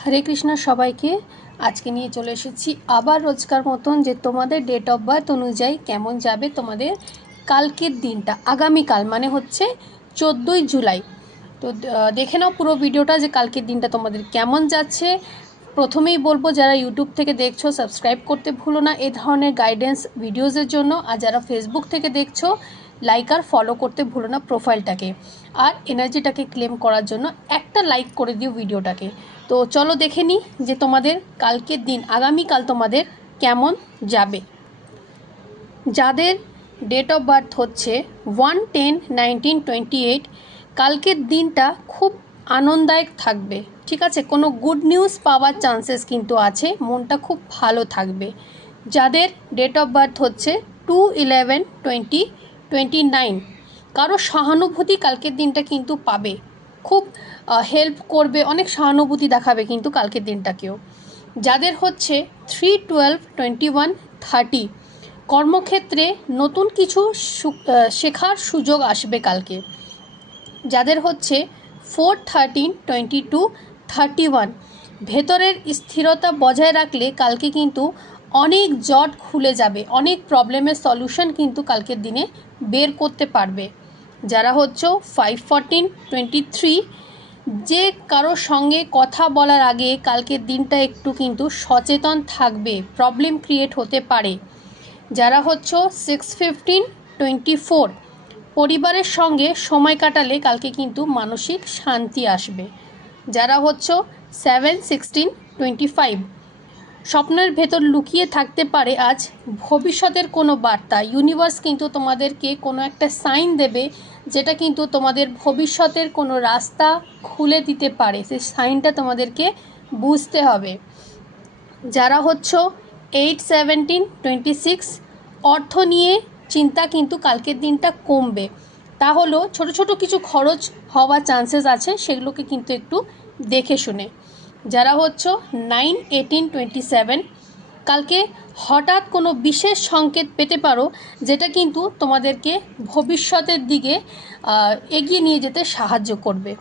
हरे कृष्णा सबाइके आज के निये चले एसेछि आबार रोजकार मतन जे तोमादेर डेट अफ बार्थ अनुयायी केमन जाबे तोमादेर कालकेर दिनटा आगामीकाल माने होच्छे 14 जुलाई। तो देखे नाओ पुरो भिडियोटा जे कालकेर दिनटा तोमादेर केमन जाच्छे। प्रथमेई बोलबो जारा यूट्यूब थेके देखछो सबस्क्राइब करते भुलो ना ए धरनेर गाइडेंस भिडियोजेर जोन्नो। आर जारा फेसबुक थेके देखछो लाइक और फलो करते भुलो ना प्रोफाइलटाके और एनार्जिटाके क्लेम करार जोन्नो एकटा लाइक करे दिओ भिडियोटाके। तो चलो देखे नी जे तोमादेर कालकेर दिन आगामीकाल तोमादेर केमन जाबे। जादेर डेट अफ बार्थ होच्छे 1-10-1928 कालकेर दिनटा खूब आनंददायक थाकबे। ठीक आछे, कोनो गुड निউজ पावार चान्सेस किन्तु आछे, मनटा खूब भालो थाकबे। जादेर डेट अफ बार्थ होच्छे 2-11-20-29 कारो सहानुभूति कालकेर दिनटा किन्तु पाबे, खूब हेल्प करबे, अनेक सहानुभूति देखाबे किन्तु कालकेर दिनटाकेও। যাদের হচ্ছে 3-12-21-30 কর্মক্ষেত্রে নতুন কিছু শেখার সুযোগ আসবে কালকে। যাদের হচ্ছে 4-13-22-31 ভেতরের স্থিরতা বজায় রাখলে কালকে কিন্তু অনেক জট খুলে যাবে, অনেক প্রবলেমের সলিউশন কিন্তু কালকের দিনে বের করতে পারবে। যারা হচ্ছে 5-14-23 যে কারোর সঙ্গে কথা বলার আগে কালকের দিনটা একটু কিন্তু সচেতন থাকবে, প্রবলেম ক্রিয়েট হতে পারে। যারা হচ্ছে 6-15-24 পরিবারের সঙ্গে সময় কাটালে কালকে কিন্তু মানসিক শান্তি আসবে। যারা হচ্ছে 7-16-25 স্বপ্নের ভেতর লুকিয়ে থাকতে পারে আজ ভবিষ্যতের কোনো বার্তা। ইউনিভার্স কিন্তু তোমাদেরকে কোনো একটা সাইন দেবে যেটা কিন্তু তোমাদের ভবিষ্যতের কোনো রাস্তা খুলে দিতে পারে, সেই সাইনটা তোমাদেরকে বুঝতে হবে। যারা হচ্ছে 8-17-26 অর্থ নিয়ে চিন্তা কিন্তু কালকের দিনটা কমবে। তা হলো ছোটো ছোটো কিছু খরচ হওয়ার চান্সেস আছে, সেগুলোকে কিন্তু একটু দেখে শুনে। যারা হচ্ছে 9-18-27 কালকে হঠাৎ কোনো বিশেষ সংকেত পেতে পারো যেটা কিন্তু তোমাদেরকে ভবিষ্যতের দিকে এগিয়ে নিয়ে যেতে সাহায্য করবে।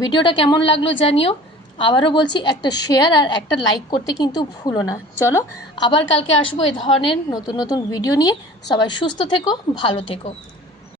ভিডিওটা কেমন লাগলো জানিও। আবারও বলছি একটা শেয়ার আর একটা লাইক করতে কিন্তু ভুলো না। চলো আবার কালকে আসবো এই ধরনের নতুন নতুন ভিডিও নিয়ে। সবাই সুস্থ থেকো, ভালো থেকো।